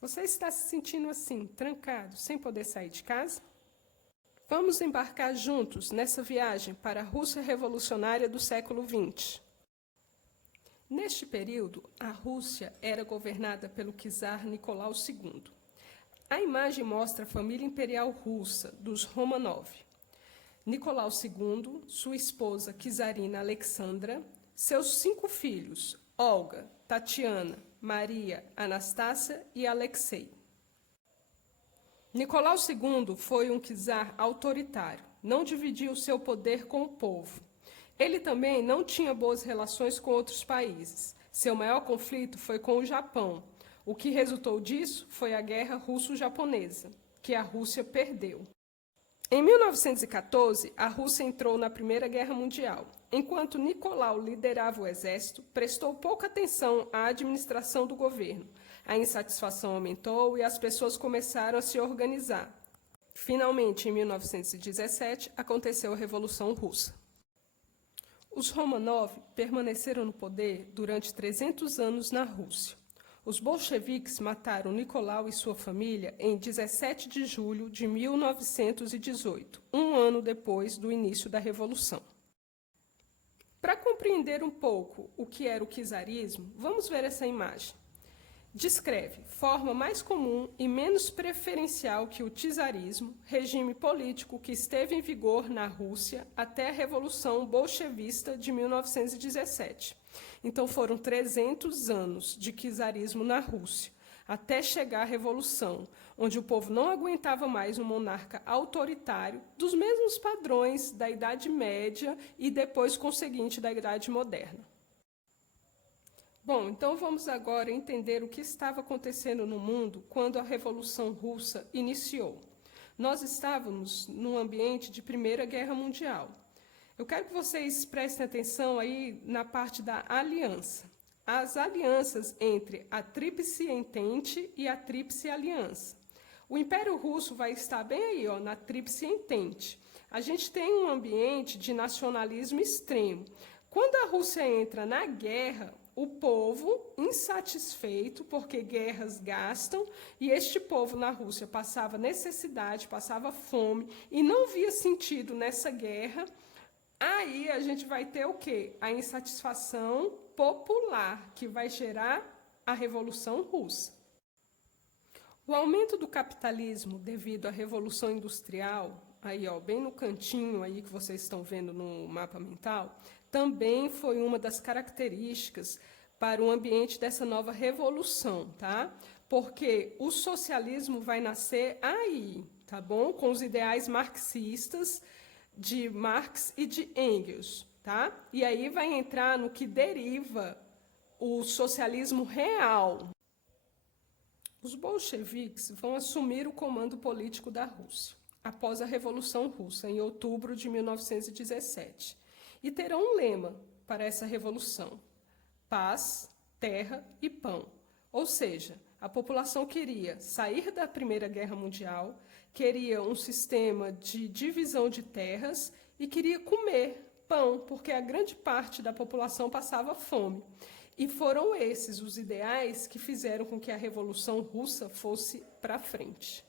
Você está se sentindo assim, trancado, sem poder sair de casa? Vamos embarcar juntos nessa viagem para a Rússia revolucionária do século XX. Neste período, a Rússia era governada pelo czar Nicolau II. A imagem mostra a família imperial russa dos Romanov. Nicolau II, sua esposa czarina Alexandra, seus 5 filhos, Olga, Tatiana, Maria, Anastácia e Alexei. Nicolau II foi um czar autoritário, não dividia o seu poder com o povo. Ele também não tinha boas relações com outros países. Seu maior conflito foi com o Japão. O que resultou disso foi a Guerra Russo-Japonesa, que a Rússia perdeu. Em 1914, a Rússia entrou na Primeira Guerra Mundial. Enquanto Nicolau liderava o exército, prestou pouca atenção à administração do governo. A insatisfação aumentou e as pessoas começaram a se organizar. Finalmente, em 1917, aconteceu a Revolução Russa. Os Romanov permaneceram no poder durante 300 anos na Rússia. Os bolcheviques mataram Nicolau e sua família em 17 de julho de 1918, um ano depois do início da Revolução. Para compreender um pouco o que era o czarismo, vamos ver essa imagem. Descreve forma mais comum e menos preferencial que o czarismo, regime político que esteve em vigor na Rússia até a Revolução Bolchevista de 1917. Então foram 300 anos de czarismo na Rússia, até chegar à Revolução, onde o povo não aguentava mais um monarca autoritário dos mesmos padrões da Idade Média e depois conseguinte da Idade Moderna. Bom, então vamos agora entender o que estava acontecendo no mundo quando a Revolução Russa iniciou. Nós estávamos num ambiente de Primeira Guerra Mundial. Eu quero que vocês prestem atenção aí na parte da aliança. As alianças entre a Tríplice Entente e a Tríplice Aliança. O Império Russo vai estar bem aí, ó, na Tríplice Entente. A gente tem um ambiente de nacionalismo extremo. Quando a Rússia entra na guerra, o povo insatisfeito, porque guerras gastam, e este povo na Rússia passava necessidade, passava fome, e não via sentido nessa guerra, aí a gente vai ter o quê? A insatisfação popular, que vai gerar a Revolução Russa. O aumento do capitalismo devido à Revolução Industrial, aí ó, bem no cantinho aí que vocês estão vendo no mapa mental, também foi uma das características para o ambiente dessa nova revolução, tá? Porque o socialismo vai nascer aí, tá bom? Com os ideais marxistas de Marx e de Engels, tá? E aí vai entrar no que deriva o socialismo real. Os bolcheviques vão assumir o comando político da Rússia após a Revolução Russa, em outubro de 1917. E terão um lema para essa revolução: paz, terra e pão. Ou seja, a população queria sair da Primeira Guerra Mundial, queria um sistema de divisão de terras e queria comer pão, porque a grande parte da população passava fome. E foram esses os ideais que fizeram com que a Revolução Russa fosse para frente.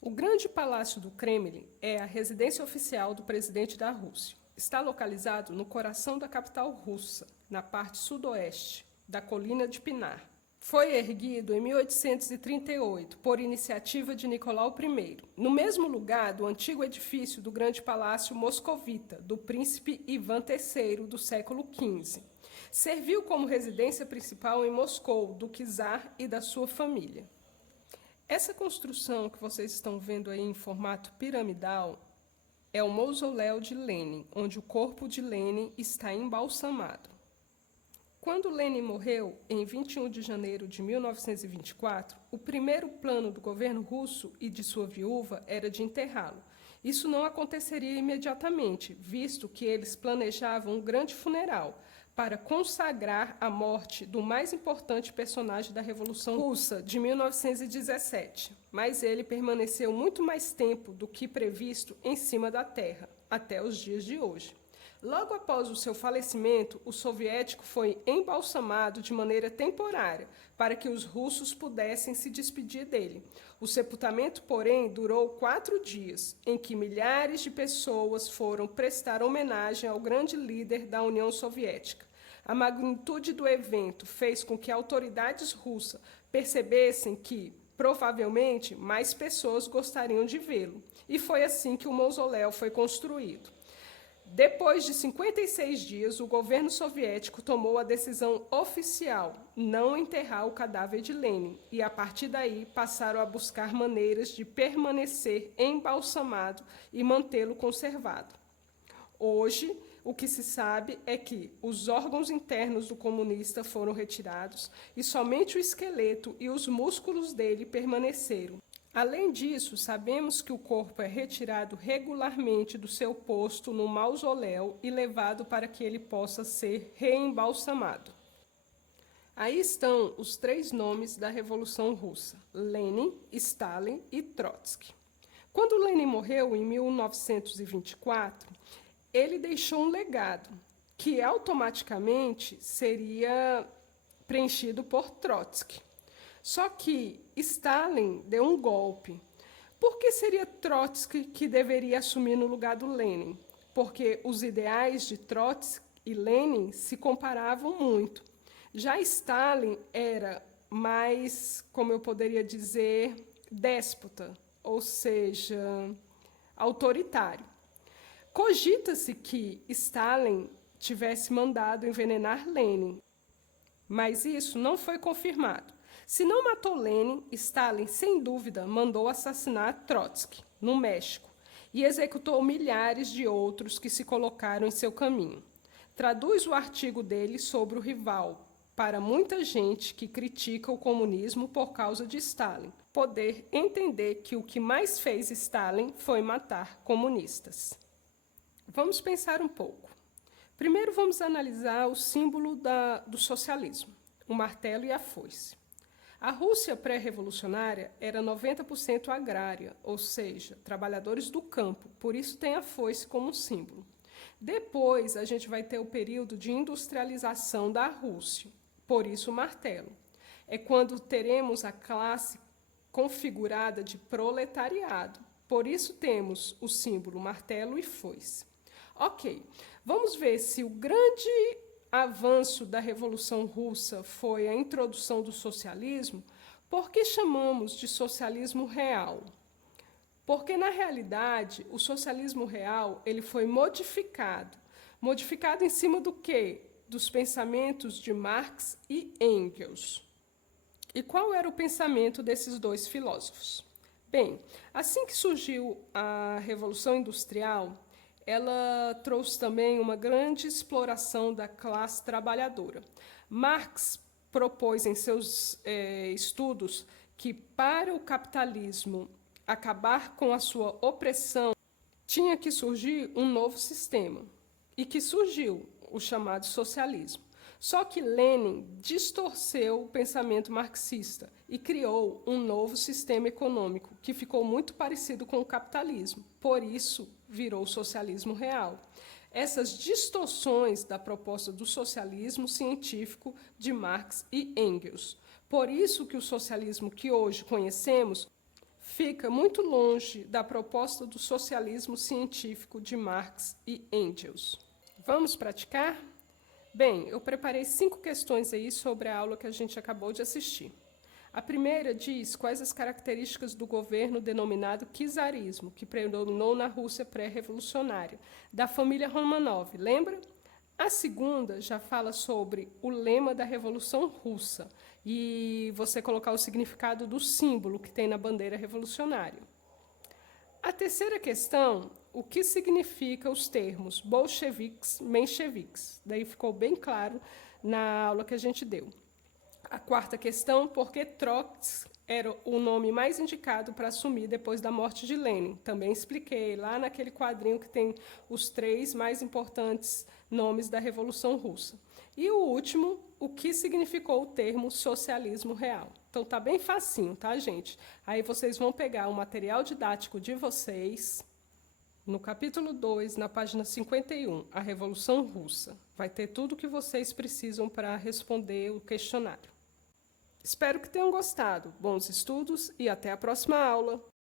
O Grande Palácio do Kremlin é a residência oficial do presidente da Rússia. Está localizado no coração da capital russa, na parte sudoeste da colina de Pinar. Foi erguido em 1838 por iniciativa de Nicolau I, no mesmo lugar do antigo edifício do Grande Palácio Moscovita, do príncipe Ivan III do século XV. Serviu como residência principal em Moscou, do czar e da sua família. Essa construção que vocês estão vendo aí em formato piramidal é o mausoléu de Lenin, onde o corpo de Lenin está embalsamado. Quando Lenin morreu, em 21 de janeiro de 1924, o primeiro plano do governo russo e de sua viúva era de enterrá-lo. Isso não aconteceria imediatamente, visto que eles planejavam um grande funeral para consagrar a morte do mais importante personagem da Revolução Russa de 1917. Mas ele permaneceu muito mais tempo do que previsto em cima da terra, até os dias de hoje. Logo após o seu falecimento, o soviético foi embalsamado de maneira temporária, para que os russos pudessem se despedir dele. O sepultamento, porém, durou 4 dias, em que milhares de pessoas foram prestar homenagem ao grande líder da União Soviética. A magnitude do evento fez com que autoridades russas percebessem que, provavelmente, mais pessoas gostariam de vê-lo. E foi assim que o mausoléu foi construído. Depois de 56 dias, o governo soviético tomou a decisão oficial não enterrar o cadáver de Lenin e, a partir daí, passaram a buscar maneiras de permanecer embalsamado e mantê-lo conservado. Hoje, o que se sabe é que os órgãos internos do comunista foram retirados e somente o esqueleto e os músculos dele permaneceram. Além disso, sabemos que o corpo é retirado regularmente do seu posto no mausoléu e levado para que ele possa ser reembalsamado. Aí estão os 3 nomes da Revolução Russa: Lenin, Stalin e Trotsky. Quando Lenin morreu em 1924, ele deixou um legado que automaticamente seria preenchido por Trotsky. Só que Stalin deu um golpe. Por que seria Trotsky que deveria assumir no lugar do Lenin? Porque os ideais de Trotsky e Lenin se comparavam muito. Já Stalin era mais, como eu poderia dizer, déspota, ou seja, autoritário. Cogita-se que Stalin tivesse mandado envenenar Lenin, mas isso não foi confirmado. Se não matou Lenin, Stalin, sem dúvida, mandou assassinar Trotsky, no México, e executou milhares de outros que se colocaram em seu caminho. Traduz o artigo dele sobre o rival, para muita gente que critica o comunismo por causa de Stalin, poder entender que o que mais fez Stalin foi matar comunistas. Vamos pensar um pouco. Primeiro vamos analisar o símbolo do socialismo, o martelo e a foice. A Rússia pré-revolucionária era 90% agrária, ou seja, trabalhadores do campo, por isso tem a foice como símbolo. Depois, a gente vai ter o período de industrialização da Rússia, por isso o martelo. É quando teremos a classe configurada de proletariado, por isso temos o símbolo martelo e foice. Ok, vamos ver se o grande avanço da Revolução Russa foi a introdução do socialismo. Por que chamamos de socialismo real? Porque, na realidade, o socialismo real ele foi modificado. Modificado em cima do quê? Dos pensamentos de Marx e Engels. E qual era o pensamento desses 2 filósofos? Bem, assim que surgiu a Revolução Industrial, ela trouxe também uma grande exploração da classe trabalhadora. Marx propôs em seus estudos que, para o capitalismo acabar com a sua opressão, tinha que surgir um novo sistema, e que surgiu o chamado socialismo. Só que Lenin distorceu o pensamento marxista e criou um novo sistema econômico que ficou muito parecido com o capitalismo. Por isso, virou o socialismo real. Essas distorções da proposta do socialismo científico de Marx e Engels. Por isso que o socialismo que hoje conhecemos fica muito longe da proposta do socialismo científico de Marx e Engels. Vamos praticar? Bem, eu preparei 5 questões aí sobre a aula que a gente acabou de assistir. A primeira diz quais as características do governo denominado czarismo, que predominou na Rússia pré-revolucionária, da família Romanov, lembra? A segunda já fala sobre o lema da Revolução Russa e você colocar o significado do símbolo que tem na bandeira revolucionária. A terceira questão, o que significa os termos bolcheviques, mencheviques? Daí ficou bem claro na aula que a gente deu. A quarta questão, por que Trotsky era o nome mais indicado para assumir depois da morte de Lenin? Também expliquei lá naquele quadrinho que tem os 3 mais importantes nomes da Revolução Russa. E o último, o que significou o termo socialismo real. Então, tá bem facinho, tá, gente? Aí vocês vão pegar o material didático de vocês, No capítulo 2, na página 51, a Revolução Russa. Vai ter tudo o que vocês precisam para responder o questionário. Espero que tenham gostado. Bons estudos e até a próxima aula!